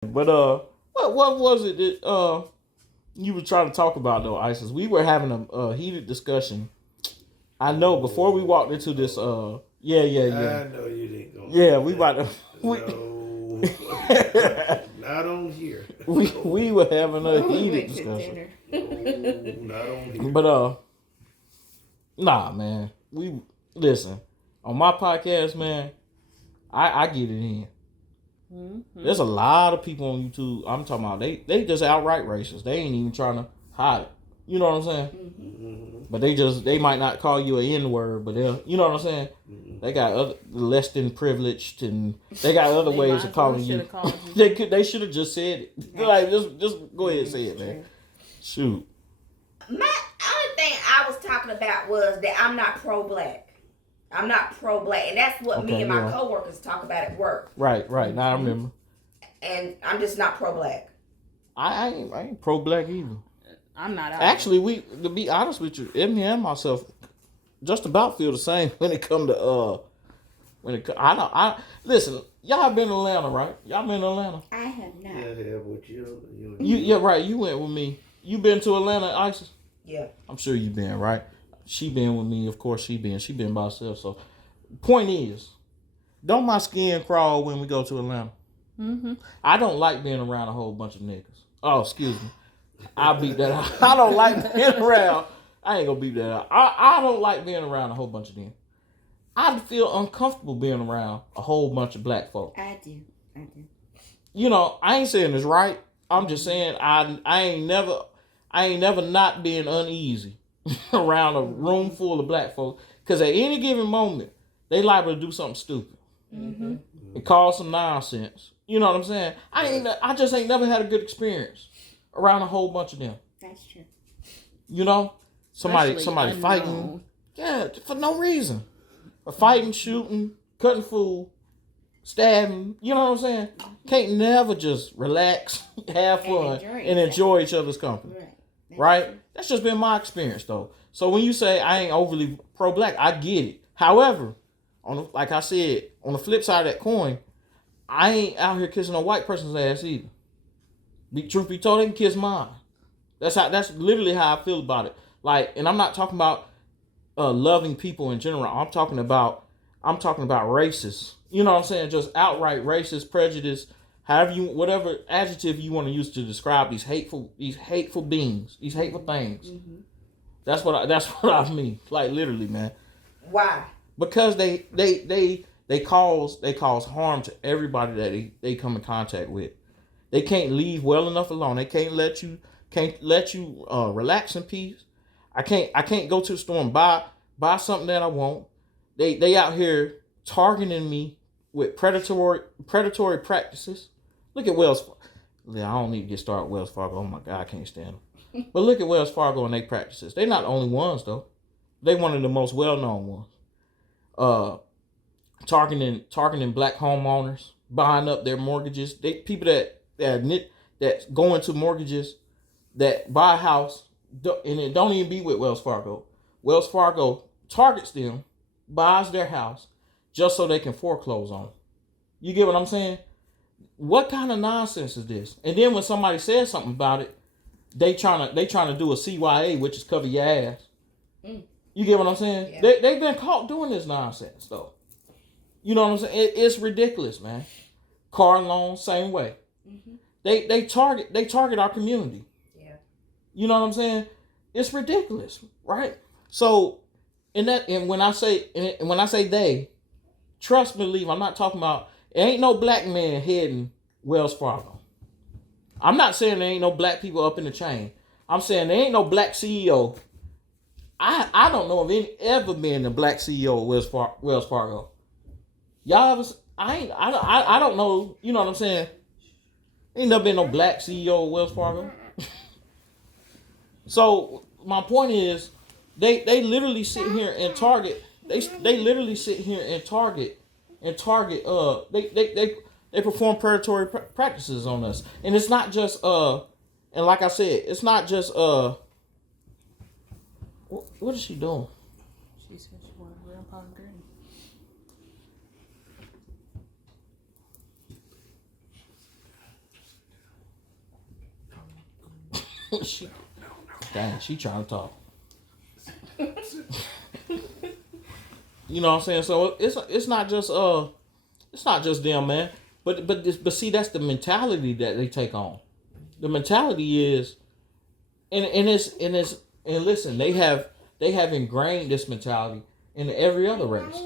But what was it that you were trying to talk about though, Isis? We were having a heated discussion. I know before we walked into this. Yeah. I know you didn't go Yeah, there. we about to. No, not on here. We were having a We heated went to discussion. dinner. No, not on here. But nah, man. We listen on my podcast, man. I get it in. Mm-hmm. There's a lot of people on YouTube. I'm talking about they just outright racist. They ain't even trying to hide it. You know what I'm saying? Mm-hmm. But they might not call you an N word, but they'll, you know what I'm saying? Mm-hmm. They got other less than privileged, and they got other ways of calling you. You. They should have just said it. Like just go ahead and say it, man. Shoot. My only thing I was talking about was that I'm not pro-black. I'm not pro-black, and that's what me and my coworkers talk about at work. Right. Now I remember. And I'm just not pro-black. I ain't pro-black either. I'm not out. Actually, to be honest with you, me and myself just about feel the same when it come to I listen. Y'all been in Atlanta, right? Y'all been in Atlanta? I have not. Yeah, but you. Yeah, right. You went with me. You been to Atlanta, Isis? Yeah. I'm sure you been, right? She been with me, of course. She been by herself. So, point is, don't my skin crawl when we go to Atlanta? Mm-hmm. I don't like being around a whole bunch of niggas. Oh, excuse me. I beat that out. I don't like being around. I ain't gonna beat that out. I don't like being around a whole bunch of them. I feel uncomfortable being around a whole bunch of black folk. I do. You know, I ain't saying it's right. I'm just saying I ain't never not being uneasy around a room full of black folks, because at any given moment they liable to do something stupid and cause some nonsense. You know what I'm saying? I just ain't never had a good experience around a whole bunch of them. That's true. You know, somebody Especially fighting, unknown. yeah, for no reason, fighting, shooting, cutting food, stabbing. You know what I'm saying? Can't never just relax, have fun, and enjoy each other's company. Right? That's just been my experience, though. So when you say I ain't overly pro-black, I get it. However, like I said, on the flip side of that coin, I ain't out here kissing a white person's ass either. Truth be told, they can kiss mine. That's literally how I feel about it. Like, and I'm not talking about loving people in general. I'm talking about racist. You know what I'm saying? Just outright racist, prejudice, whatever adjective you want to use to describe these hateful beings, these hateful things. Mm-hmm. That's what I mean. Like, literally, man. Why? Because they cause harm to everybody that they come in contact with. They can't leave well enough alone. They can't let you relax in peace. I can't go to the store and buy something that I want. They out here targeting me with predatory practices. Look at Wells Fargo. I don't need to get started with Wells Fargo. Oh my God, I can't stand them. But look at Wells Fargo and their practices. They're not the only ones though. They one of the most well-known ones. Targeting black homeowners, buying up their mortgages. People that go into mortgages, that buy a house, and it don't even be with Wells Fargo. Wells Fargo targets them, buys their house, just so they can foreclose on them. You get what I'm saying? What kind of nonsense is this? And then when somebody says something about it, they trying to do a CYA, which is cover your ass. You get what I'm saying? Yeah. They've been caught doing this nonsense though. You know what I'm saying? It's ridiculous, man. Car loans, same way. Mm-hmm. They target our community. Yeah. You know what I'm saying? It's ridiculous, right? So, and when I say they, trust me, believe, I'm not talking about. There ain't no black man heading Wells Fargo. I'm not saying there ain't no black people up in the chain. I'm saying there ain't no black CEO. I don't know of any ever been a black CEO of Wells Fargo. Y'all ever? I don't know. You know what I'm saying? Ain't never been no black CEO of Wells Fargo. So my point is, they literally sit here and target. They literally sit here and target. They perform predatory practices on us, and it's not just and like I said, it's not just What is she doing? She said she wanted Grandpa Green. she, dang, she trying to talk. You know what I'm saying? So it's not just them, man. But see, that's the mentality that they take on. The mentality is, and listen, they have ingrained this mentality in every other race.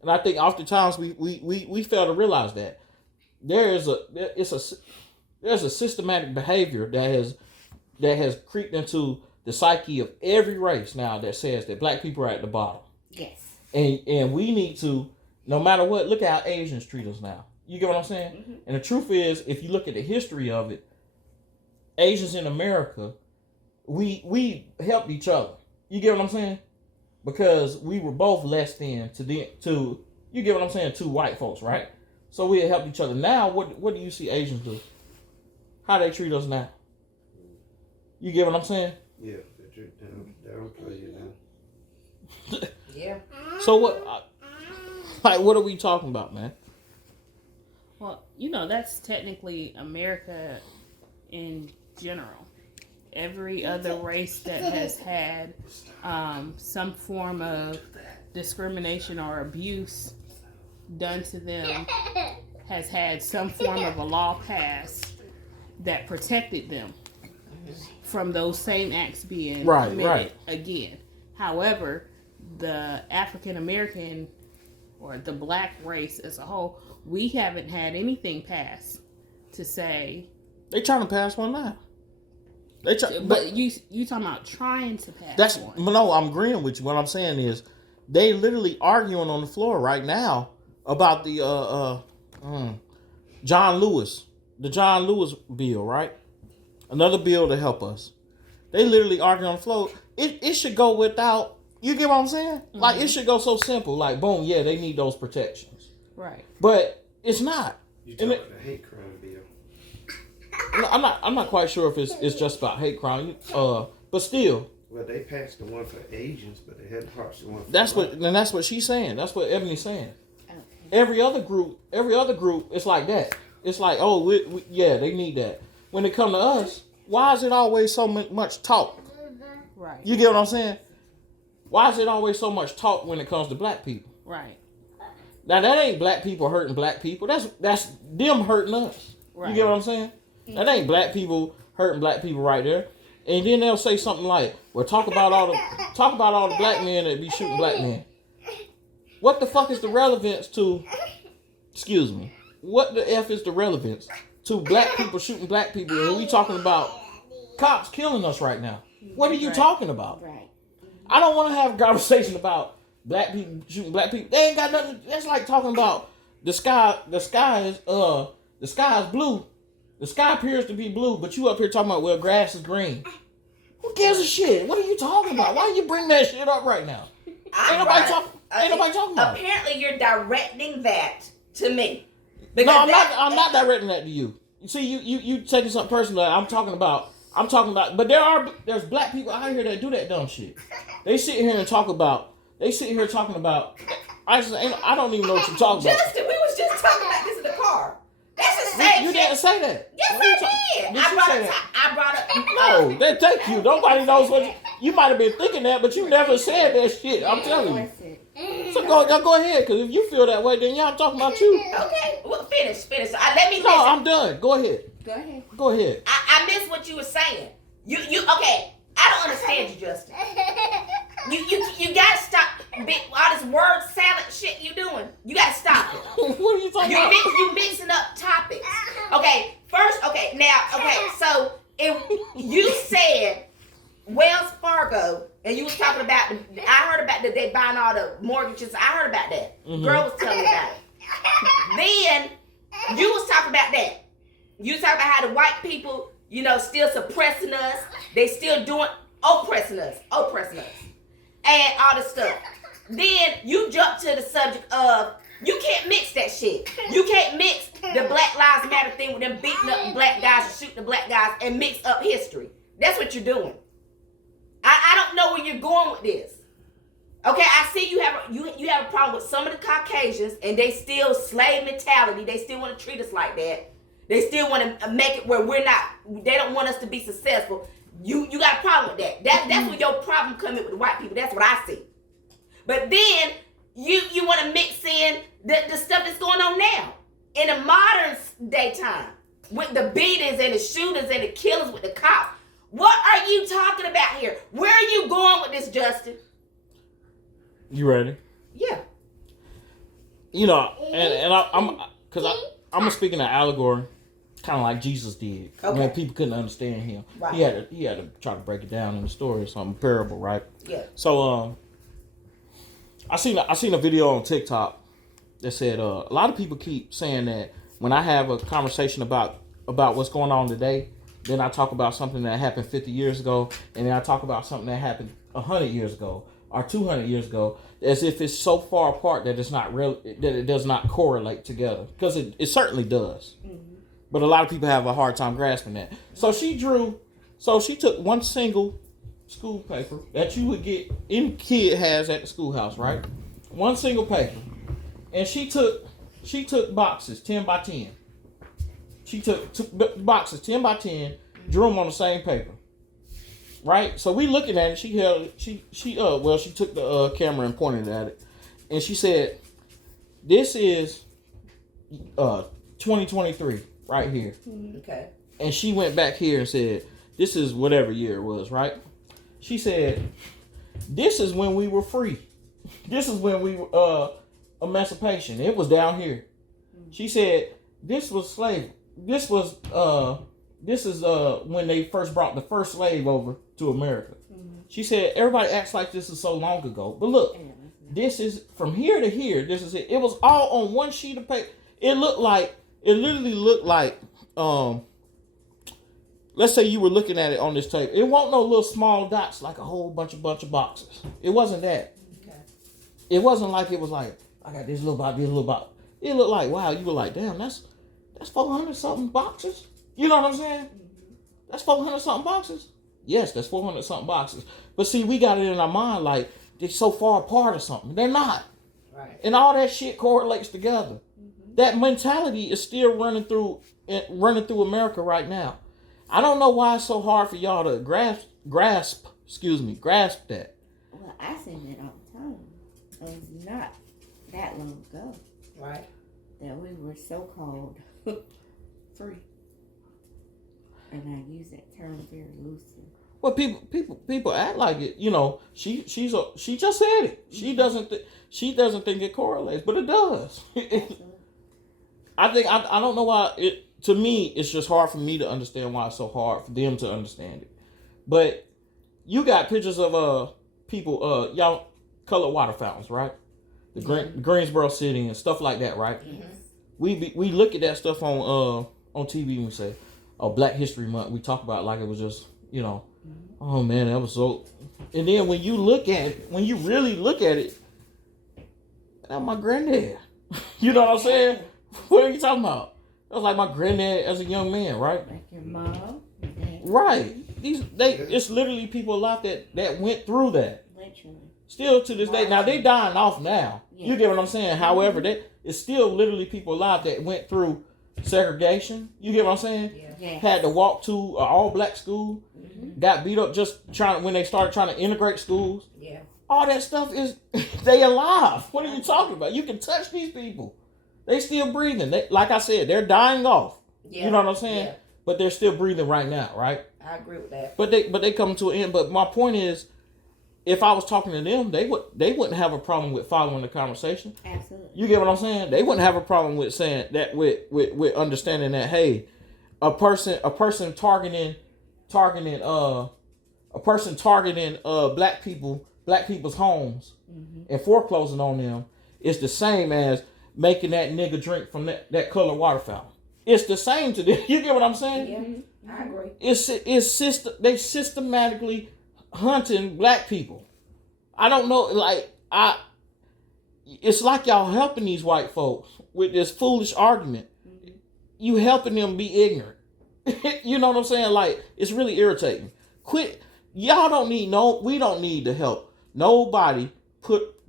And I think oftentimes we fail to realize that there's a systematic behavior that has creeped into the psyche of every race now that says that black people are at the bottom. Yes. And we need to, no matter what, look at how Asians treat us now. You get what I'm saying? Mm-hmm. And the truth is, if you look at the history of it, Asians in America, we helped each other. You get what I'm saying? Because we were both less than to you get what I'm saying, two white folks, right? So we helped each other. Now, what do you see Asians do? How they treat us now? You get what I'm saying? Yeah, they don't play you now. Yeah. So what are we talking about, man? Well, that's technically America in general. Every other race that has had some form of discrimination or abuse done to them has had some form of a law passed that protected them from those same acts being committed again. However, the African American or the black race as a whole, we haven't had anything passed to say they trying to pass one now. But you talking about trying to pass one? No, I'm agreeing with you. What I'm saying is, they literally arguing on the floor right now about the John Lewis bill, right? Another bill to help us. They literally arguing on the floor. It should go without. You get what I'm saying? Mm-hmm. Like, it should go so simple. Like, boom, yeah, they need those protections. Right. But it's not. You talking about the hate crime bill? I'm not quite sure if it's just about hate crime. But still. Well, they passed the one for Asians, but they hadn't passed the one for that's what she's saying. That's what Ebony's saying. Okay. Every other group, it's like that. It's like, oh, yeah, they need that. When it come to us, why is it always so much talk? Right. You get what I'm saying? Why is it always so much talk when it comes to black people? Right. Now, that ain't black people hurting black people. That's them hurting us. Right. You get what I'm saying? That ain't black people hurting black people right there. And then they'll say something like, well, talk about all the black men that be shooting black men. What the fuck is the relevance to, excuse me, what the F is the relevance to black people shooting black people when we talking about cops killing us right now? What are you talking about? Right. I don't want to have a conversation about black people shooting black people. They ain't got nothing. That's like talking about the sky is blue. The sky appears to be blue, but you up here talking about, well, grass is green. Who gives a shit? What are you talking about? Why you bring that shit up right now? Ain't nobody talking about it. Apparently, you're directing that to me. No, I'm not directing that to you. You see, you taking something personal. I'm talking about. But there's black people out here that do that dumb shit. They sit here talking about. I don't even know what you're talking about. Justin, we was just talking about this in the car. That's the same You didn't say that. Yes, I did. I brought up. No, then thank you. Nobody knows what you might have been thinking that, but you never said that shit. I'm telling you. So go ahead, because if you feel that way, then y'all talking about you. Okay, well, finish. Let me. No, I'm done. Go ahead. Go ahead. I missed what you were saying. You okay? I don't understand you, Justin. You gotta stop all this word salad shit you doing. You gotta stop it. What are you talking about? You mixing up topics. Okay, so if you said Wells Fargo and you was talking about, I heard about that they buying all the mortgages. I heard about that. Mm-hmm. Girl was telling me about it. Then you was talking about that. You was talking about how the white people, still suppressing us. They still oppressing us. And all this stuff. Then you jump to the subject of, you can't mix that shit. You can't mix the Black Lives Matter thing with them beating up black guys and shooting the black guys and mix up history. That's what you're doing. I don't know where you're going with this. Okay, I see you have a problem with some of the Caucasians and they still slave mentality. They still want to treat us like that. They still want to make it where we're not. They don't want us to be successful. You got a problem with that. That's where your problem comes in with the white people. That's what I see. But then you want to mix in the stuff that's going on now in the modern day time with the beatings and the shooters and the killers with the cops. What are you talking about here? Where are you going with this, Justin? You ready? Yeah. You know, and I'm gonna speak in an allegory, kind of like Jesus did when people couldn't understand him. Right. He had to try to break it down in the story or something, parable, right? Yeah. So I seen a video on TikTok that said a lot of people keep saying that when I have a conversation about what's going on today, then I talk about something that happened 50 years ago, and then I talk about something that happened 100 years ago or 200 years ago, as if it's so far apart that it's not real, that it does not correlate together, because it certainly does. Mm-hmm. But a lot of people have a hard time grasping that. So she took one single school paper that you would get, any kid has at the schoolhouse, right? One single paper, and she took boxes 10 by 10. She took boxes 10 by 10, drew them on the same paper, right? So we looking at it. She took the camera and pointed at it, and she said, "This is 2023 right here." Okay. And she went back here and said, "This is whatever year it was, right?" She said, "This is when we were free. This is when we were emancipation. It was down here." She said, "This was slavery. This is when they first brought the first slave over to America." Mm-hmm. She said, "Everybody acts like this is so long ago, but look, this is from here to here. This is it. It was all on one sheet of paper. It literally looked like, let's say you were looking at it on this table. It wasn't no little small dots like a whole bunch of boxes. It wasn't that. Okay. It wasn't like it was like, I got this little box, this little box. It looked like, wow, you were like, damn, that's 400 something boxes. You know what I'm saying? Mm-hmm. That's 400 something boxes. Yes, that's 400 something boxes. But see, we got it in our mind like they're so far apart or something. They're not. Right. And all that shit correlates together. Mm-hmm. That mentality is still running through America right now. I don't know why it's so hard for y'all to grasp that. Well, I seen it all the time. It's not that long ago. Right. That we were so-called free. And I use that term very loosely. Well, people act like it. You know, she just said it. She doesn't think it correlates, but it does. I don't know why to me, it's just hard for me to understand why it's so hard for them to understand it. But you got pictures of people, y'all colored water fountains, right? The Greensboro City and stuff like that, right? Mm-hmm. We look at that stuff on TV and we say, "Oh, Black History Month." We talk about it like it was just, you know, oh man, that was so. And then when you really look at it, that's my granddad. You know what I'm saying? What are you talking about? That was like my granddad as a young man, right? Like your mom. Right. It's literally people alive that went through that. Literally. Still to this day. Now they dying off now. Yeah. You get what I'm saying? However, it's still literally people alive that went through segregation. You get what I'm saying? Yeah. Had to walk to an all black school. Mm-hmm. Got beat up just when they started trying to integrate schools. Yeah. All that stuff is they alive. What are you talking about? You can touch these people. They still breathing. Like I said, they're dying off. Yeah. You know what I'm saying? Yeah. But they're still breathing right now, right? I agree with that. But they come to an end. But my point is, if I was talking to them, they wouldn't have a problem with following the conversation. Absolutely. You get what I'm saying? They wouldn't have a problem with saying that with understanding that, hey, a person targeting black people's homes and foreclosing on them is the same as making that nigga drink from that colored water fountain. It's the same to them. You get what I'm saying? Yeah, I agree. They systematically hunting black people. I don't know, it's like y'all helping these white folks with this foolish argument. Mm-hmm. You helping them be ignorant. You know what I'm saying? Like, it's really irritating. Quit. Y'all don't need we don't need the help. Nobody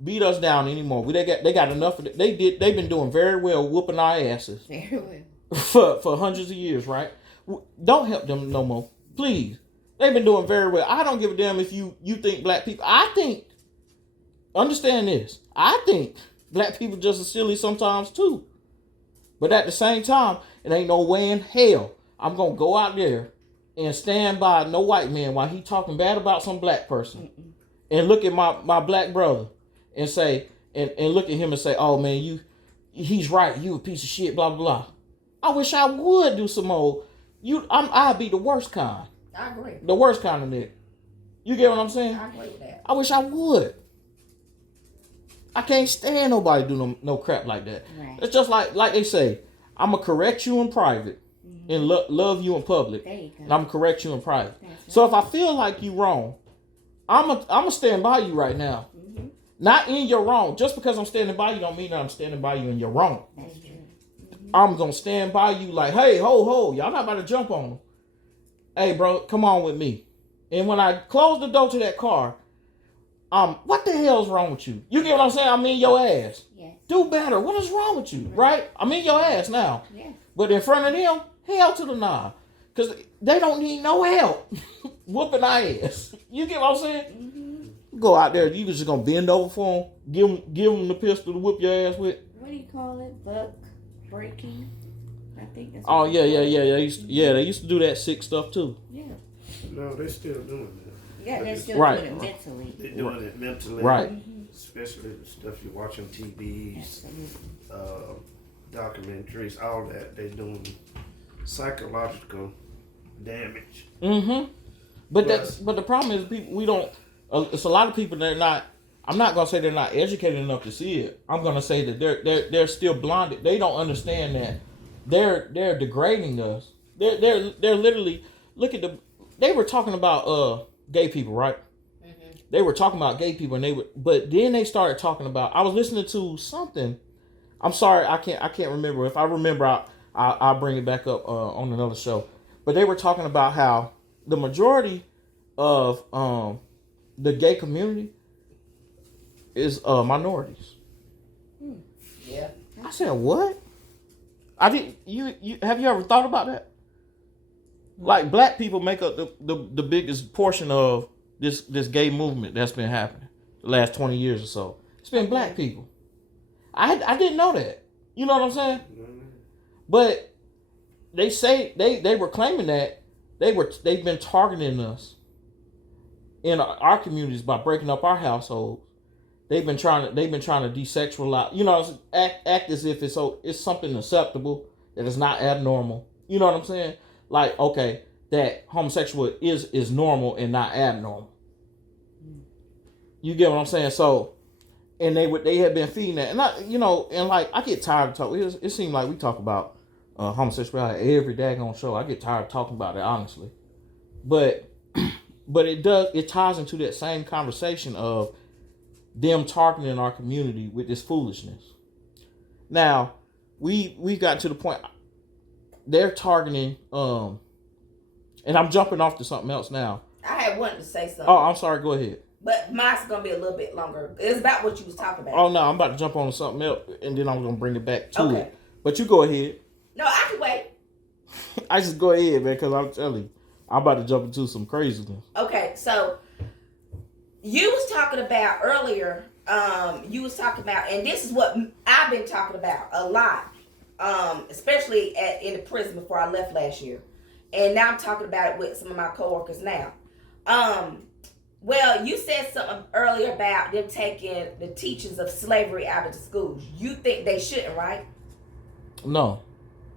beat us down anymore. They got enough of it. They've been doing very well whooping our asses. Very well. for hundreds of years, right? Don't help them no more, please. They've been doing very well. I don't give a damn if you think black people. I think, understand this. I think black people just as silly sometimes too. But at the same time, it ain't no way in hell I'm gonna go out there and stand by no white man while he talking bad about some black person, and look at my black brother and say and look at him and say, oh man, he's right, you a piece of shit, blah blah blah. I wish I would do some more. I'd be the worst kind. I agree. The worst kind of nigga. You get what I'm saying? I agree with that. I wish I would. I can't stand nobody do no crap like that. Right. It's just like they say, I'm going to correct you in private and love you in public. There you go. And I'm going to correct you in private. That's So if I feel like you wrong, I'm going to stand by you right now. Mm-hmm. Not in your wrong. Just because I'm standing by you don't mean that I'm standing by you in your wrong. That's true. I'm going to stand by you like, hey, ho, y'all not about to jump on them. Hey, bro, come on with me. And when I close the door to that car, what the hell's wrong with you? You get what I'm saying? I'm in your ass. Yes. Do better. What is wrong with you, right? I'm in your ass now. Yes. But in front of them, hell to the nah. Because they don't need no help whooping our ass. You get what I'm saying? Mm-hmm. Go out there, you just going to bend over for them, give them the pistol to whoop your ass with. What do you call it? Buck breaking? I think that's Oh, what yeah. they call it. They used to do that sick stuff too. Yeah. No, they still doing that. Yeah, they're still Right. doing it mentally. They're doing it mentally. Right. Especially the stuff you watch on TVs, Absolutely. documentaries, all that. They're doing psychological damage. Mm-hmm. But the problem is people it's a lot of people that are not. I'm not gonna say they're not educated enough to see it. I'm gonna say that they're still blinded. They don't understand that they're degrading us. They're literally they were talking about gay people, right? Mm-hmm. They were talking about gay people, but then they started talking about. I was listening to something. I'm sorry, I can't remember. If I remember, I'll bring it back up on another show. But they were talking about how the majority of the gay community is minorities. Yeah. I said, what? I didn't. You have you ever thought about that? Like black people make up the biggest portion of this gay movement that's been happening the last 20 years or so. It's been black people. I didn't know that. You know what I'm saying? But they say they were claiming that they've been targeting us in our communities by breaking up our households. They've been trying to desexualize, act as if it's something acceptable, that is not abnormal. You know what I'm saying? Like, okay, that homosexual is normal and not abnormal. You get what I'm saying? So, and they had been feeding that, and I get tired of talking. It seems like we talk about homosexuality every daggone show. I get tired of talking about it, honestly. But it ties into that same conversation of them targeting our community with this foolishness. Now, we got to the point they're targeting, and I'm jumping off to something else now. I had wanted to say something. Oh, I'm sorry. Go ahead. But mine's gonna be a little bit longer. It's about what you was talking about. Oh no, I'm about to jump on something else, and then I'm gonna bring it back to Okay. it. But you go ahead. No, I can wait. I just go ahead, man, because I'm telling you, I'm about to jump into some craziness. Okay, so you was talking about earlier. You was talking about, and this is what I've been talking about a lot, especially in the prison before I left last year, and now I'm talking about it with some of my coworkers now. Well, you said something earlier about them taking the teachings of slavery out of the schools. You think they shouldn't, right? No,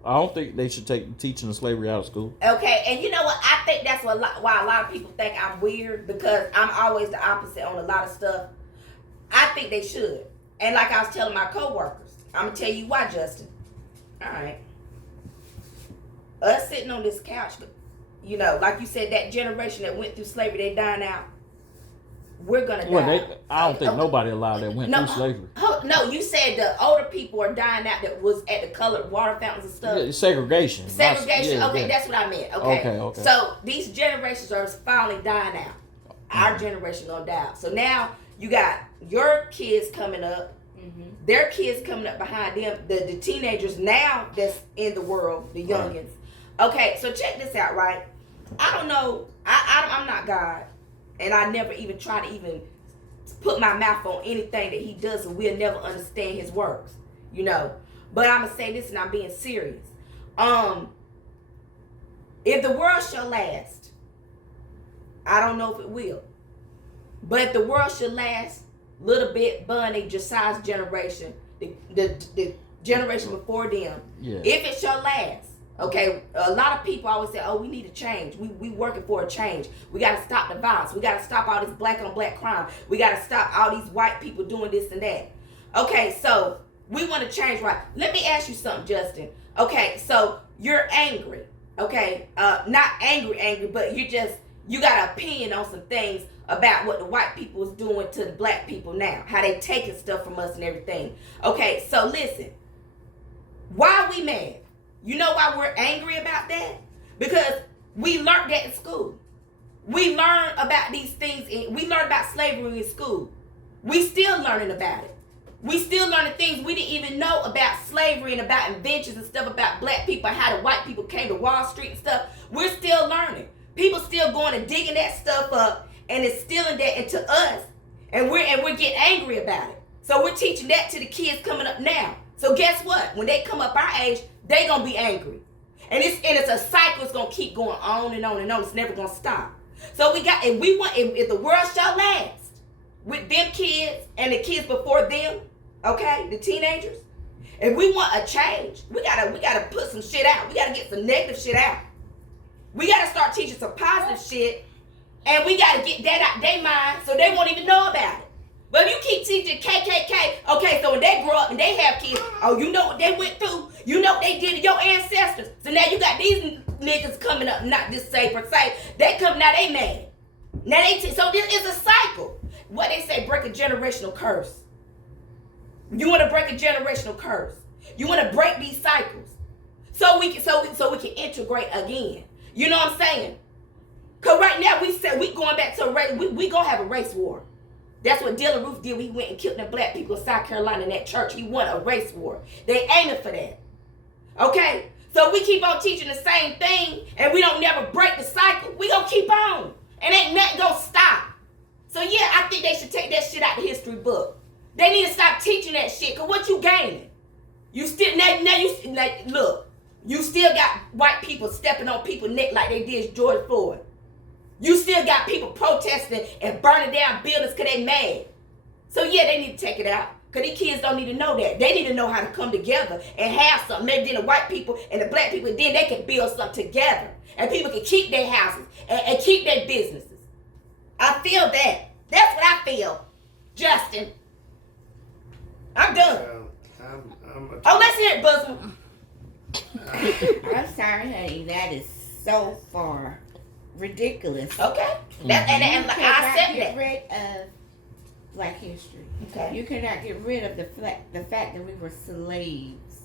I don't think they should take teaching of slavery out of school. Okay, and you know what? I think that's why a lot of people think I'm weird, because I'm always the opposite on a lot of stuff. I think they should. And like I was telling my coworkers, I'm going to tell you why, Justin. All right. Us sitting on this couch, like you said, that generation that went through slavery, they dying out. We're going to die. I don't think nobody allowed that went through slavery. No, you said the older people are dying out that was at the colored water fountains and stuff. Yeah, segregation. Segregation. Yeah. That's what I meant. Okay. So these generations are finally dying out. Our generation gonna die out. So now you got your kids coming up, Their kids coming up behind them, the teenagers now that's in the world, the youngins. Okay, so check this out, right? I don't know. I'm not God, and I never even try to even put my mouth on anything that he does, and we'll never understand his works, you know. But I'm gonna say this, and I'm being serious. If the world shall last, I don't know if it will, but if the world should last, little bit Bunny, Josiah's generation, the generation before them, if it shall last. Okay, a lot of people always say, oh, we need a change. We working for a change. We got to stop the violence. We got to stop all this black on black crime. We got to stop all these white people doing this and that. Okay, so we want to change, right? Let me ask you something, Justin. Okay, so you're angry. Okay, not angry, but you got an opinion on some things about what the white people is doing to the black people now. How they taking stuff from us and everything. Okay, so listen. Why are we mad? You know why we're angry about that? Because we learned that in school. We learned about these things. We learned about slavery in school. We still learning about it. We still learning things we didn't even know about slavery and about inventions and stuff about black people, how the white people came to Wall Street and stuff. We're still learning. People still going and digging that stuff up and instilling that into us. And we're getting angry about it. So we're teaching that to the kids coming up now. So guess what? When they come up our age, they gonna be angry, and it's a cycle. It's gonna keep going on and on and on. It's never gonna stop. So if the world shall last with them kids and the kids before them, okay, the teenagers. If we want a change, we gotta put some shit out. We gotta get some negative shit out. We gotta start teaching some positive shit, and we gotta get that out their mind so they won't even know about it. But if you keep teaching KKK, okay, so when they grow up and they have kids, oh, you know what they went through? You know what they did to your ancestors? So now you got these niggas coming up, not just say per se. They come, now they mad. Now so this is a cycle. What they say, break a generational curse. You want to break a generational curse. You want to break these cycles. So we can integrate again. You know what I'm saying? Because right now we said we going back to a race, we gonna have a race war. That's what Dylan Roof did. He went and killed the black people in South Carolina in that church. He won a race war. They aiming for that. Okay? So we keep on teaching the same thing and we don't never break the cycle. We gonna keep on. And ain't nothing gonna stop. So yeah, I think they should take that shit out the history book. They need to stop teaching that shit, because what you gaining? You still, look, you still got white people stepping on people's neck like they did George Floyd. You still got people protesting and burning down buildings because they mad. So yeah, they need to take it out. Because these kids don't need to know that. They need to know how to come together and have something. Maybe then the white people and the black people, then they can build something together. And people can keep their houses and keep their businesses. I feel that. That's what I feel. Justin. I'm done. Oh, let's hear it, Bosom. I'm sorry, honey. That is so far ridiculous. Okay. And I accept get that. rid of Black history. Okay. You cannot get rid of the fact that we were slaves.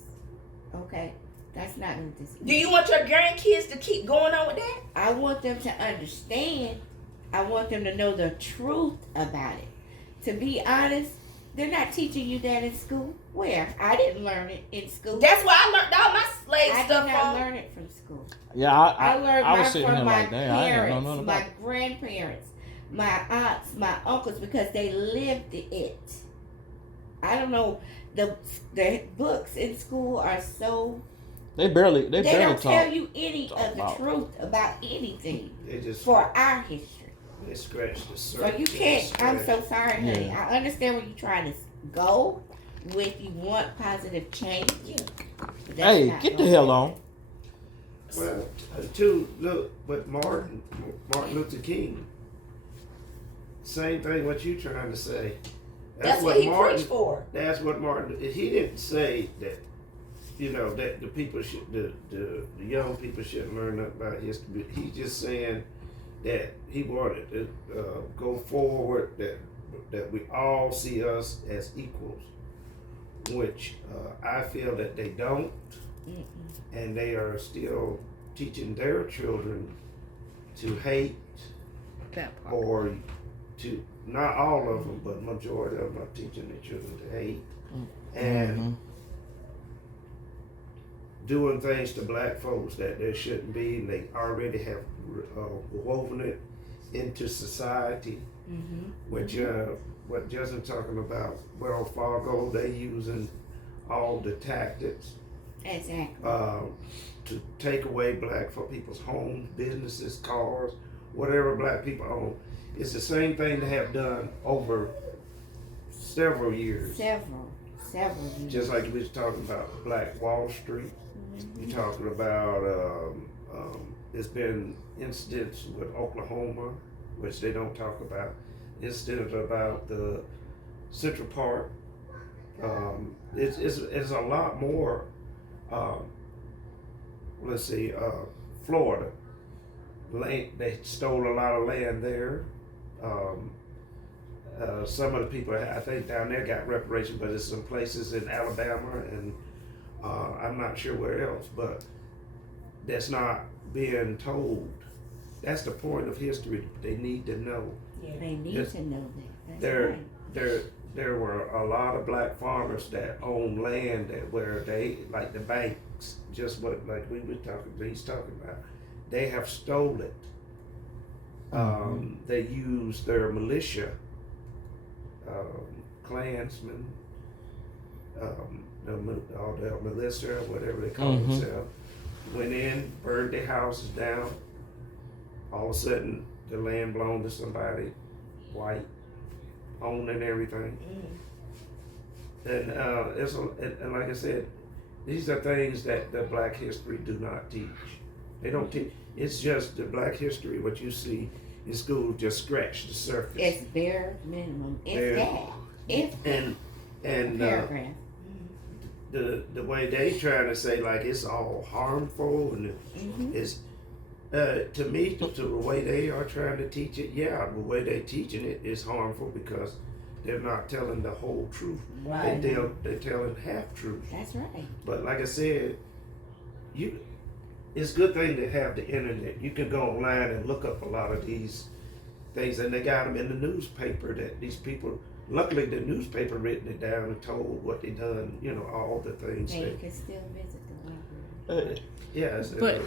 Okay. That's not what this is. Do you want your grandkids to keep going on with that? I want them to understand. I want them to know the truth about it. To be honest, they're not teaching you that in school. Where? I didn't learn it in school. That's where I learned all my slave I stuff did not from. learn it from school. Yeah, I learned I was mine sitting from there my like, damn, I didn't know parents, nothing my about it. grandparents, my aunts, my uncles, because they lived it. I don't know. The books in school are so. They barely They barely don't tell talk. you any of the about. truth about anything They just for our history. they scratch the So surface. you can't. I'm so sorry, honey. Yeah. I understand where you're trying to go with. You want positive change. but that's Hey, not get the gonna hell happen. on. Well, too, look, but Martin Luther King, same thing what you trying to say. That's what he preached for. That's what Martin, he didn't say that, you know, that the people should, the young people shouldn't learn nothing about history. He's just saying that he wanted to go forward, that we all see us as equals, which I feel that they don't. Mm-mm. And they are still teaching their children to hate, That part. or to, not all of them, but majority of them are teaching their children to hate and doing things to black folks that there shouldn't be. And they already have woven it into society. Which what Justin talking about, Wells Fargo, they using all the tactics Exactly. to take away black people's homes, businesses, cars, whatever black people own. It's the same thing they have done over several years. Several years. Just like we was talking about Black Wall Street. You're talking about, there's been incidents with Oklahoma, which they don't talk about. Incidents about the Central Park. It's a lot more. Let's see, Florida. They stole a lot of land there. Some of the people, I think, down there got reparations, but there's some places in Alabama and I'm not sure where else, but that's not being told. That's the point of history. They need to know. Yeah, they need to know that. That's there were a lot of black farmers that own land that where they, like the banks, just what like he's talking about, they have stole it. They use their militia, clansmen, all their militia, whatever they call themselves, went in, burned their houses down. All of a sudden, the land belonged to somebody white, owning everything. And and like I said, these are things that the Black history do not teach. They don't teach. It's just the Black history. What you see in school just scratch the surface. It's bare minimum. If and paragraph. The way they trying to say like it's all harmful and it's to me to the way they are trying to teach it, the way they teaching it is harmful because they're not telling the whole truth. Right. They're telling half truth. That's right. But like I said, it's a good thing to have the internet. You can go online and look up a lot of these things, and they got them in the newspaper that these people. Luckily, the newspaper written it down and told what they done. You know, all the things. And you can still visit the library. Yes. But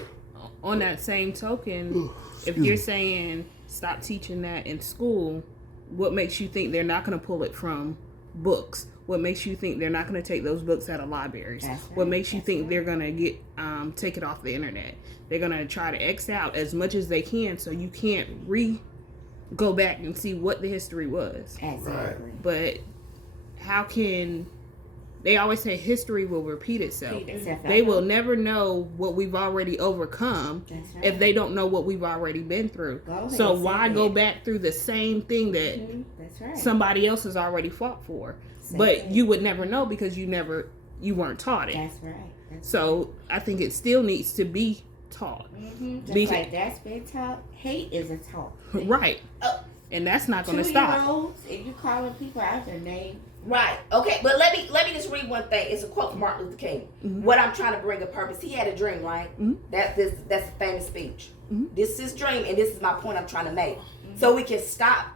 on that same token, if you're saying stop teaching that in school, what makes you think they're not going to pull it from books? What makes you think they're not going to take those books out of libraries? That's right. What makes you think they're going to get take it off the internet? They're going to try to X out as much as they can so you can't go back and see what the history was. Exactly. But how can they always say history will repeat itself? Except They will never know what we've already overcome That's right. if they don't know what we've already been through. Go ahead, So say why it. go back through the same thing that That's right. somebody else has already fought for? Same But thing. you would never know because you weren't taught it. That's right. So I think it still needs to be taught. Just Because- like that's been taught, hate is a taught. Right. And that's not going to stop. 2-year-olds, if you calling people out their name, Right. Okay. But let me just read one thing. It's a quote from Martin Luther King. What I'm trying to bring a purpose. He had a dream, right? That's a famous speech. This is his dream, and this is my point I'm trying to make. So we can stop.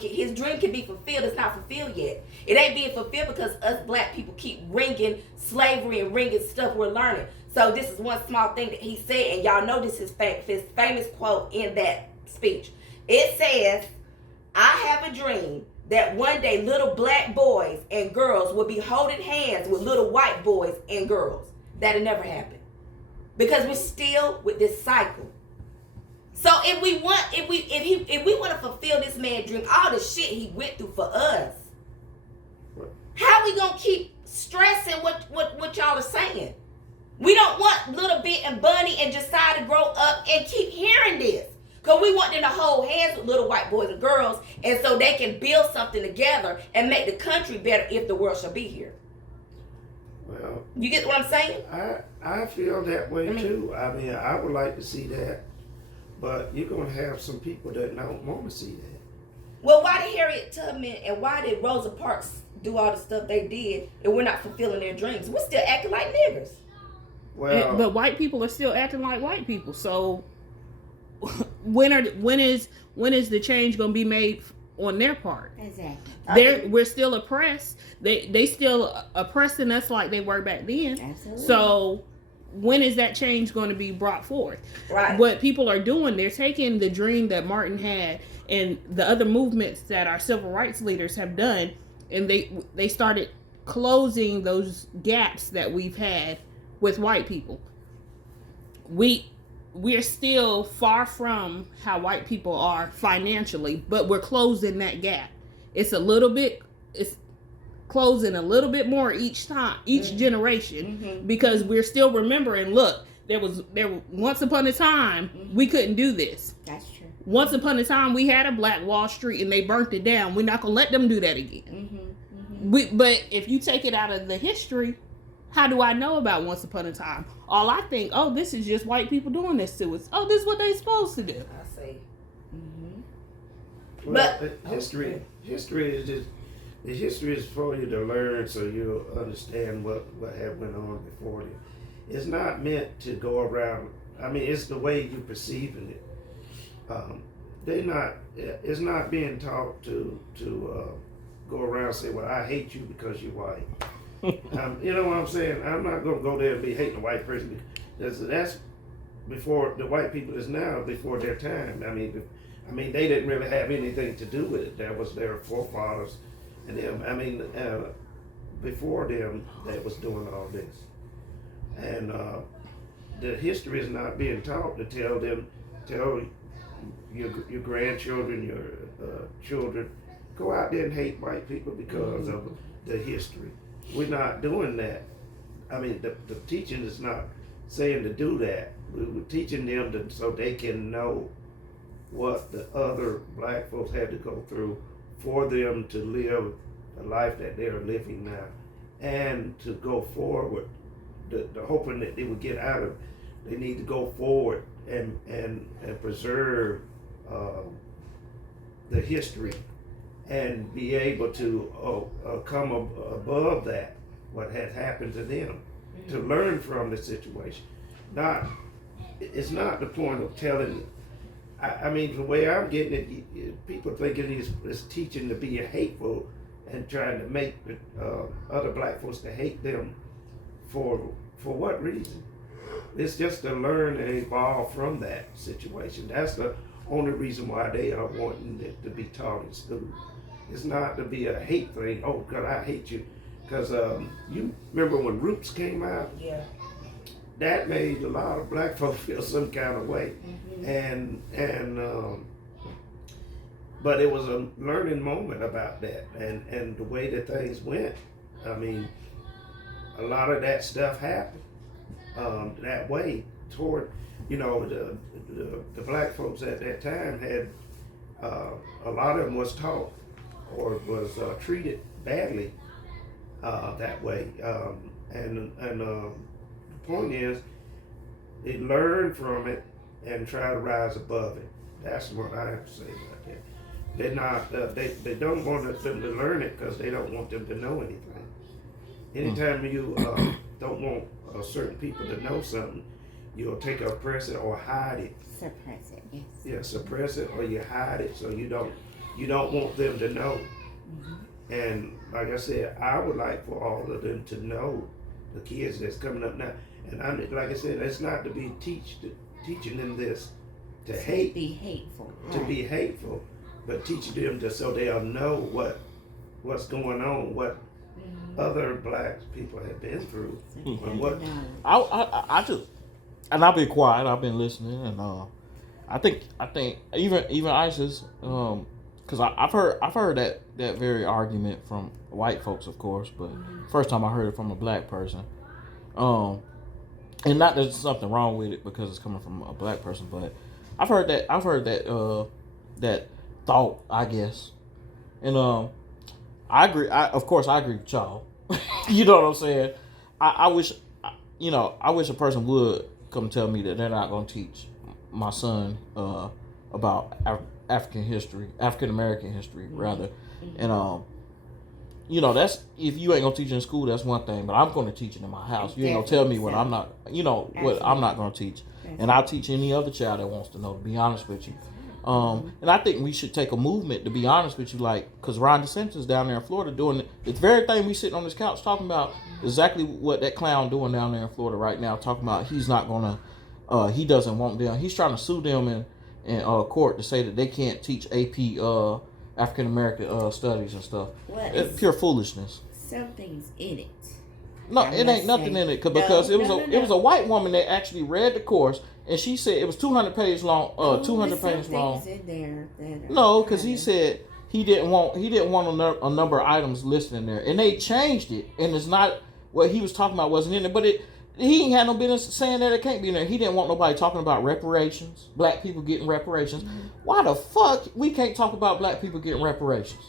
His dream can be fulfilled. It's not fulfilled yet. It ain't being fulfilled because us black people keep ringing slavery and ringing stuff we're learning. So this is one small thing that he said, and y'all know this is his famous quote in that speech. It says, "I have a dream that one day little black boys and girls will be holding hands with little white boys and girls." That'll never happen because we're still with this cycle. So if we want to fulfill this man's dream, all the shit he went through for us, how we gonna keep stressing what y'all are saying? We don't want Little Bit and Bunny and Josiah to grow up and keep hearing this. Because we want them to hold hands with little white boys and girls, and so they can build something together and make the country better if the world shall be here. Well, You get what I'm saying? I feel that way too. I mean, I would like to see that, but you're gonna have some people that don't want to see that. Well, why did Harriet Tubman and why did Rosa Parks do all the stuff they did and we're not fulfilling their dreams? We're still acting like niggers. Well, But white people are still acting like white people. So when is the change going to be made on their part. Exactly. We're still oppressed. They still oppressing us like they were back then. Absolutely. So when is that change going to be brought forth? Right. What people are doing, they're taking the dream that Martin had and the other movements that our civil rights leaders have done, and they started closing those gaps that we've had with white people. We're still far from how white people are financially, but we're closing that gap. It's closing a little bit more each time, each generation, because we're still remembering, look, there once upon a time we couldn't do this. That's true. Once upon a time we had a Black Wall Street and they burnt it down. We're not going to let them do that again. But if you take it out of the history, how do I know about once upon a time? All I think, oh, this is just white people doing this to us. Oh, this is what they supposed to do. I see. Well, history is just, the history is for you to learn so you'll understand what had went on before you. It's not meant to go around. I mean, it's the way you perceiving it. It's not being taught to go around and say, well, I hate you because you're white. You know what I'm saying? I'm not going to go there and be hating a white person. That's before the white people is now before their time. I mean, they didn't really have anything to do with it. That was their forefathers and them. I mean, before them that was doing all this. And the history is not being taught to tell your grandchildren, your children, go out there and hate white people because of the history. We're not doing that. I mean, the teaching is not saying to do that. We're teaching them so they can know what the other black folks had to go through for them to live the life that they're living now, and to go forward. The hoping that they would get out of, they need to go forward and preserve the history and be able to come above that, what had happened to them, to learn from the situation. It's not the point of telling. I mean, the way I'm getting it, people thinking it's teaching to be hateful and trying to make other black folks to hate them for what reason? It's just to learn and evolve from that situation. That's the only reason why they are wanting it to be taught in school. It's not to be a hate thing. Oh, God, I hate you. Because you remember when Roots came out? Yeah. That made a lot of black folks feel some kind of way. But it was a learning moment about that and the way that things went. I mean, a lot of that stuff happened that way toward, the black folks at that time had, a lot of them was taught or was treated badly that way. And the point is, they learn from it and try to rise above it. That's what I have to say about that. They're not, they don't want them to learn it because they don't want them to know anything. Anytime you don't want certain people to know something, you'll take a oppress it or hide it. Suppress it, yes. Yeah, suppress it or you hide it so you don't want them to know. And like I said, I would like for all of them to know, the kids that's coming up now. And like I said, it's not to be teaching them this to hate, be hateful, to be hateful, but teaching them so they'll know what's going on, what other black people have been through. And what I just, and I've been quiet. I've been listening, and I think even ISIS, because I've heard that very argument from white folks, of course, but first time I heard it from a black person, and not that there's something wrong with it because it's coming from a black person, but I've heard that thought, I guess, and I agree. Of course, I agree with y'all. You know what I'm saying? I wish a person would come tell me that they're not going to teach my son about African American history, rather. And that's, if you ain't gonna teach it in school, that's one thing. But I'm going to teach it in my house. You ain't gonna tell me what I'm not, what I'm not going to teach. And I'll teach any other child that wants to know. To be honest with you, And I think we should take a movement, to be honest with you, like, because Ron DeSantis down there in Florida doing the very thing we sitting on this couch talking about, exactly what that clown doing down there in Florida right now, talking about he's not gonna, he doesn't want them. He's trying to sue them in court to say that they can't teach AP African American studies and stuff. Well, It's pure foolishness. Something's in it. No, I it must ain't nothing say. in it because it was No. it was a white woman that actually read the course, and she said it was 200 pages long. 200 pages long. In there that are No, because he kinda- said he didn't want a number of items listed in there, and they changed it, and it's not what he was talking about wasn't in there, but he ain't had no business saying that it can't be in there. He didn't want nobody talking about reparations, black people getting reparations. Why the fuck we can't talk about black people getting reparations?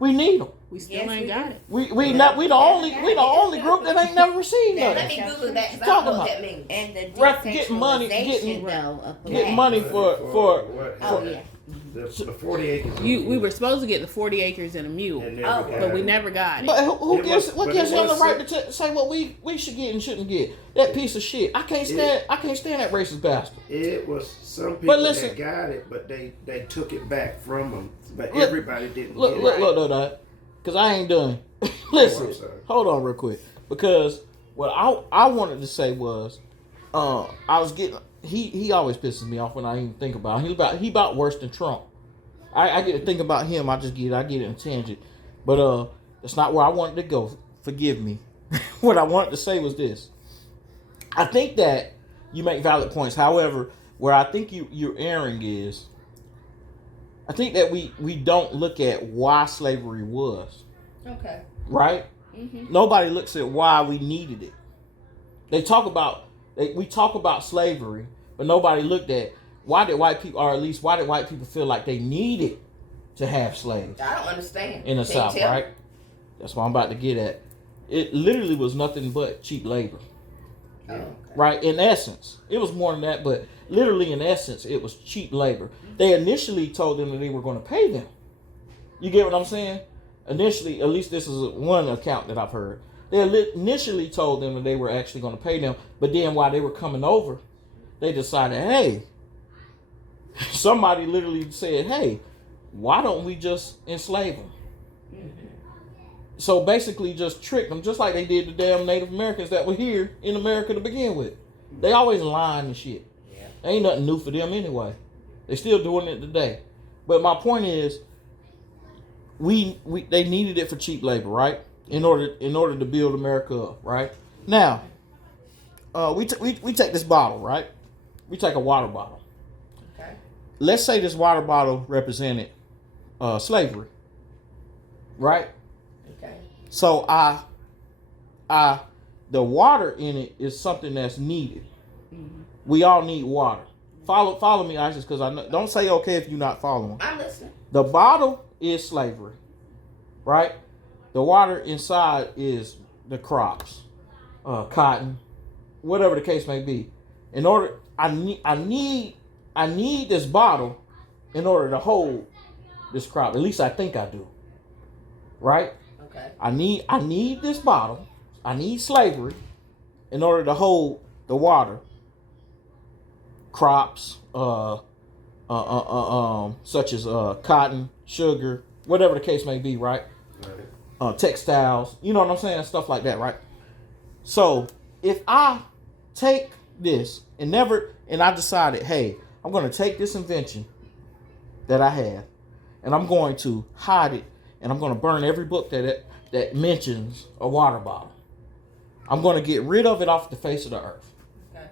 We need them. We still Yes, ain't we got do. it. We the only group that ain't never received Now, nothing. let me Google that because I Talking don't know what about- that means. And the Getting money- desexualization, though, of Getting black. money for what? Oh yeah. The 40 acres. We were supposed to get the 40 acres and a mule, And never Oh, got but we it. never got it. But who It gives was- what but gives it him the was right to say what we should get and shouldn't get? That piece of shit. I can't stand that racist bastard. It was some people listen- that got it, but they took it back from them. But Look- everybody didn't Look, get look, it. look, because I ain't done. Listen, I'm sorry. hold on real quick. Because what I wanted to say was, I was getting. He always pisses me off when I even think about him. He about worse than Trump. I get to think about him. I get it in a tangent, but that's not where I wanted to go. Forgive me. What I wanted to say was this. I think that you make valid points. However, where I think you're erring is, I think that we don't look at why slavery was. Okay. Right? Mm-hmm. Nobody looks at why we needed it. We talk about slavery, but nobody looked at why did white people feel like they needed to have slaves I don't understand. in the Can you South, tell me? right? That's what I'm about to get at. It literally was nothing but cheap labor, Oh, okay. right? In essence, it was more than that, but literally in essence, it was cheap labor. They initially told them that they were going to pay them. You get what I'm saying? Initially, at least this is one account that I've heard. They initially told them that they were actually going to pay them, but then while they were coming over, they decided, hey, somebody literally said, hey, why don't we just enslave them? So basically just trick them, just like they did the damn Native Americans that were here in America to begin with. They always lying and shit. Yeah. Ain't nothing new for them anyway. They still doing it today. But my point is, they needed it for cheap labor, right? In order to build America up, right? Now, we take this bottle, right? We take a water bottle. Okay. Let's say this water bottle represented slavery, right? Okay. So the water in it is something that's needed. Mm-hmm. We all need water. Follow me, Isis, because don't say okay if you're not following. I'm listening. The bottle is slavery, right? The water inside is the crops, cotton, whatever the case may be. I need this bottle in order to hold this crop. At least I think I do, right? Okay. I need this bottle. I need slavery in order to hold the water, crops, such as cotton, sugar, whatever the case may be, right? Textiles, you know what I'm saying? Stuff like that, right? So if I take this and I decided, hey, I'm going to take this invention that I have and I'm going to hide it and I'm going to burn every book that mentions a water bottle. I'm going to get rid of it off the face of the earth. Okay.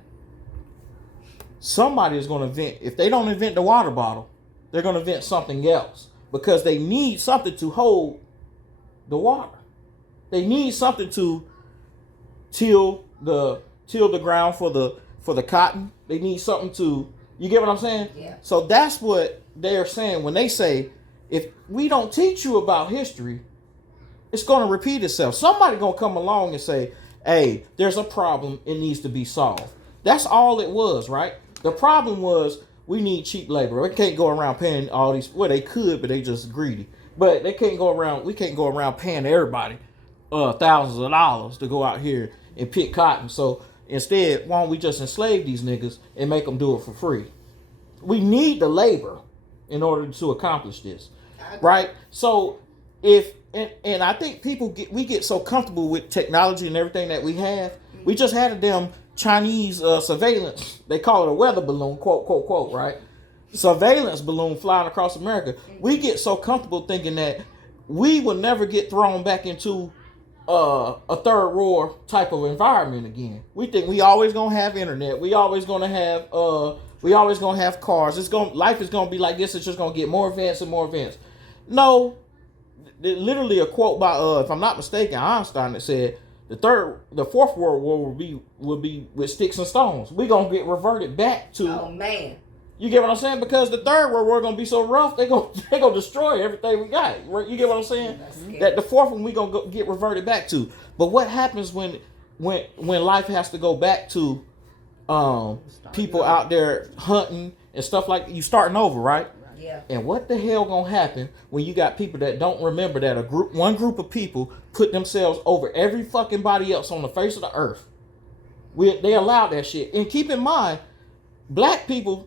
Somebody is going to invent, if they don't invent the water bottle, they're going to invent something else because they need something to hold the water. They need something to till the ground for the cotton. They need something to, you get what I'm saying? Yeah. So that's what they're saying when they say, if we don't teach you about history, it's going to repeat itself. Somebody going to come along and say, hey, there's a problem. It needs to be solved. That's all it was, right? The problem was we need cheap labor. We can't go around paying all these, well, they could, but they just greedy. But we can't go around paying everybody thousands of dollars to go out here and pick cotton. So instead, why don't we just enslave these niggas and make them do it for free? We need the labor. in order to accomplish this, right? So if and I think we get so comfortable with technology and everything that we have. We just had a damn Chinese surveillance. They call it a weather balloon, quote, quote, quote, right? Surveillance balloon flying across America. We get so comfortable thinking that we will never get thrown back into a third world type of environment again. We think we always gonna have internet. We always gonna have cars. Life is gonna be like this. It's just gonna get more advanced and more advanced. No, literally a quote by if I'm not mistaken, Einstein, that said the fourth world war will be with sticks and stones. We gonna get reverted back to. Oh man. You get what I'm saying? Because the third world war gonna be so rough, they gonna destroy everything we got. You get what I'm saying? That the fourth one we gonna get reverted back to. But what happens when life has to go back to people out there hunting and stuff like that? You starting over, right? Yeah. And what the hell gonna happen when you got people that don't remember that one group of people put themselves over every fucking body else on the face of the earth? They allowed that shit. And keep in mind, black people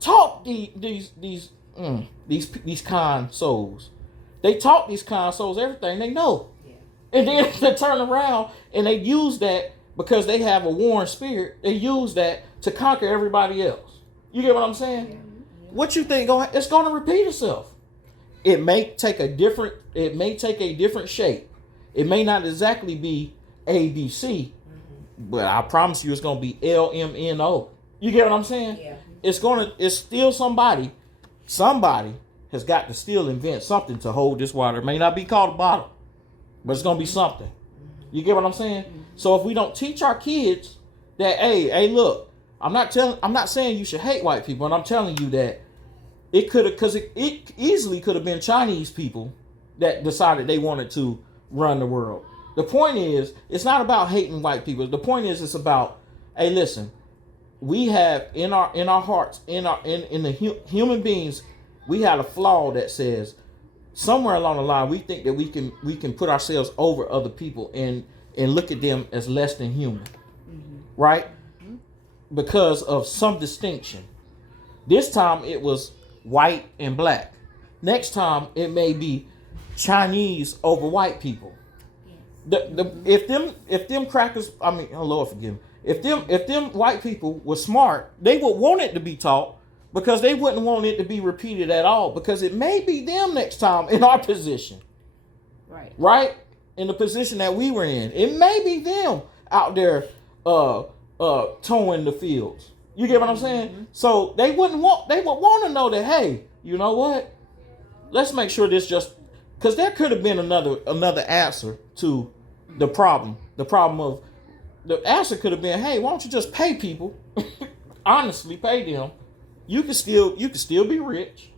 taught these kind souls. They taught these kind souls everything they know. Yeah. And then they turn around and they use that because they have a warring spirit. They use that to conquer everybody else. You get what I'm saying? Yeah. What you think it's going to repeat itself. It may take a different shape. It may not exactly be ABC, but I promise you it's going to be LMNO. You get what I'm saying? Yeah. It's still somebody has got to still invent something to hold this water. It may not be called a bottle, but it's gonna be something. You get what I'm saying? So if we don't teach our kids that, hey, look, I'm not saying you should hate white people, and I'm telling you that it easily could have been Chinese people that decided they wanted to run the world. The point is, it's not about hating white people. The point is, it's about, hey, listen. We have in our hearts, in the human beings, we had a flaw that says somewhere along the line we think that we can put ourselves over other people and look at them as less than human, right? Because of some distinction. This time it was white and black. Next time it may be Chinese over white people. If them crackers, I mean, oh Lord forgive me. If them white people were smart, they would want it to be taught because they wouldn't want it to be repeated at all, because it may be them next time in our position. Right? In the position that we were in. It may be them out there towing the fields. You get what I'm saying? Mm-hmm. So they would want to know that, hey, you know what? Let's make sure this just, because there could have been another answer to the problem. The answer could have been, hey, why don't you just pay people? Honestly, pay them. You can still be rich.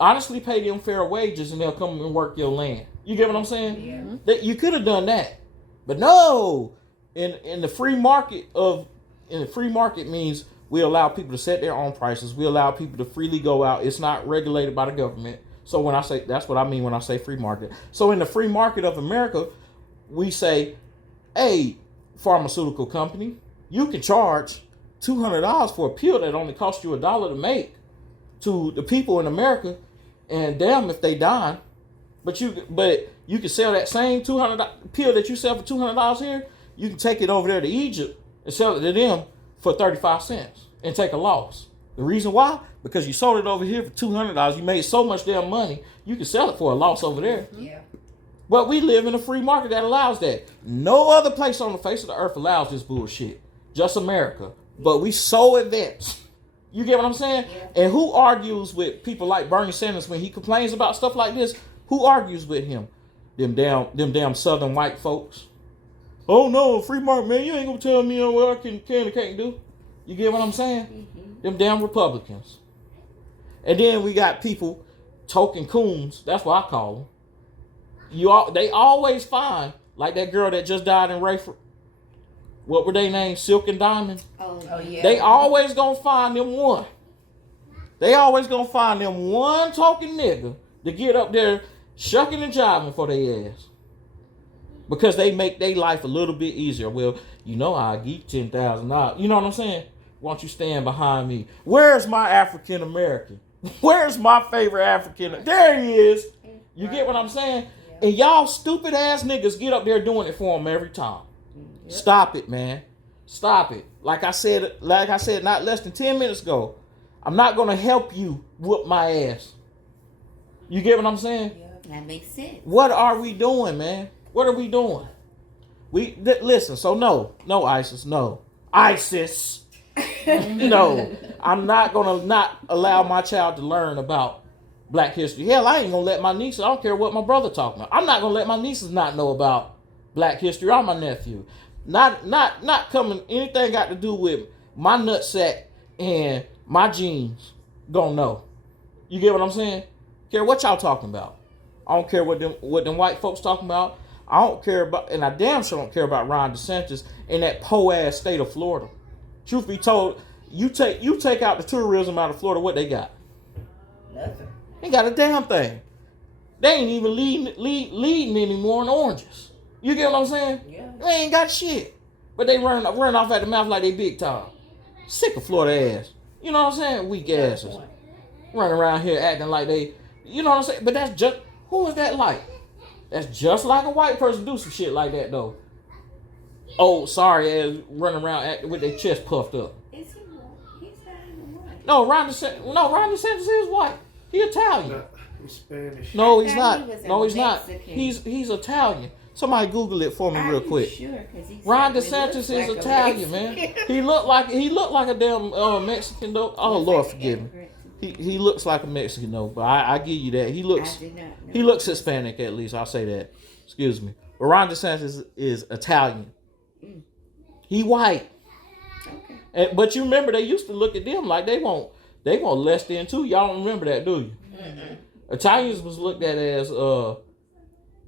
Honestly, pay them fair wages, and they'll come and work your land. You get what I'm saying? Yeah. That you could have done that, but no. In the free market means we allow people to set their own prices. We allow people to freely go out. It's not regulated by the government. So when I say, that's what I mean when I say free market. So in the free market of America, we say, hey, pharmaceutical company, you can charge $200 for a pill that only cost you $1 to make to the people in America, and damn if they die. But you can sell that same $200 pill that you sell for $200 here. You can take it over there to Egypt and sell it to them for 35 cents and take a loss. The reason why? Because you sold it over here for $200. You made so much damn money, you can sell it for a loss over there. Yeah. But we live in a free market that allows that. No other place on the face of the earth allows this bullshit. Just America. But we so advanced. You get what I'm saying? Yeah. And who argues with people like Bernie Sanders when he complains about stuff like this? Who argues with him? Them damn southern white folks. Oh no, free market, man, you ain't gonna tell me what I can and can't do. You get what I'm saying? Mm-hmm. Them damn Republicans. And then we got people, token coons, that's what I call them. They always find, like that girl that just died in Rayford. What were they named? Silk and Diamond? Oh yeah. They always gonna find them one. They always gonna find them one token nigga to get up there shucking and jiving for their ass. Because they make their life a little bit easier. Well, you know I'll give $10,000. You know what I'm saying? Why don't you stand behind me? Where's my African American? Where's my favorite African? There he is. You get what I'm saying? And y'all stupid ass niggas get up there doing it for him every time. Yep. Stop it, man. Stop it. Like I said not less than 10 minutes ago, I'm not gonna help you whoop my ass. You get what I'm saying? That makes sense. What are we doing, man? What are we doing? Listen, so no, ISIS, no. ISIS. No. I'm not gonna not allow my child to learn about Black history. Hell, I ain't gonna let my nieces, I don't care what my brother talking about. I'm not gonna let my nieces not know about Black history or my nephew. Not coming, anything got to do with my nutsack and my genes gonna know. You get what I'm saying? Care what y'all talking about. I don't care what them white folks talking about. I don't care about, and I damn sure don't care about Ron DeSantis in that po-ass state of Florida. Truth be told, you take out the tourism out of Florida, what they got? Nothing. They got a damn thing. They ain't even leading anymore in oranges. You get what I'm saying? Yeah. They ain't got shit. But they run off at the mouth like they big time. Sick of Florida ass. You know what I'm saying? Weak asses. Running around here acting like they, you know what I'm saying? But that's just, who is that like? That's just like a white person do some shit like that though. Oh, sorry ass running around acting with their chest puffed up. Is he white? He's not even white. No, Ron DeSantis is white. He Italian. He's Spanish. No, he's I not. thought he was a No, he's not. Mexican. He's Italian. Somebody Google it for me real quick. Sure, 'cause he Ron certainly DeSantis looks is like a Italian, man. Mexican. He looked like a damn Mexican though. Oh Lord, forgive me. He looks like a Mexican though, but I give you that. He I looks did not know. he looks Hispanic at least. I'll say that. Excuse me. But Ron DeSantis is Italian. He white. Okay. But you remember they used to look at them like they want less than too. Y'all don't remember that, do you? Mm-mm. Italians was looked at as It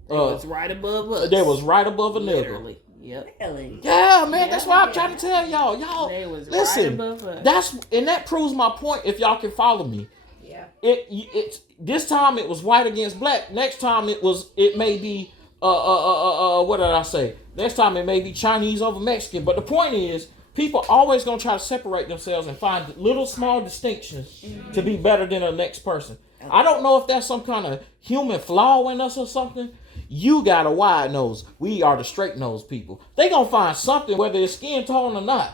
was right above us. they was right above a nigga. Literally. Yep. Really? Yeah, man, that's why I'm trying to tell y'all. Y'all They was listen. right above us. That proves my point. If y'all can follow me, Yeah. it's this time it was white against black. Next time it may be what did I say? Next time it may be Chinese over Mexican. But the point is, people always gonna try to separate themselves and find little small distinctions to be better than the next person. I don't know if that's some kind of human flaw in us or something. You got a wide nose. We are the straight nose people. They gonna find something, whether it's skin tone or not.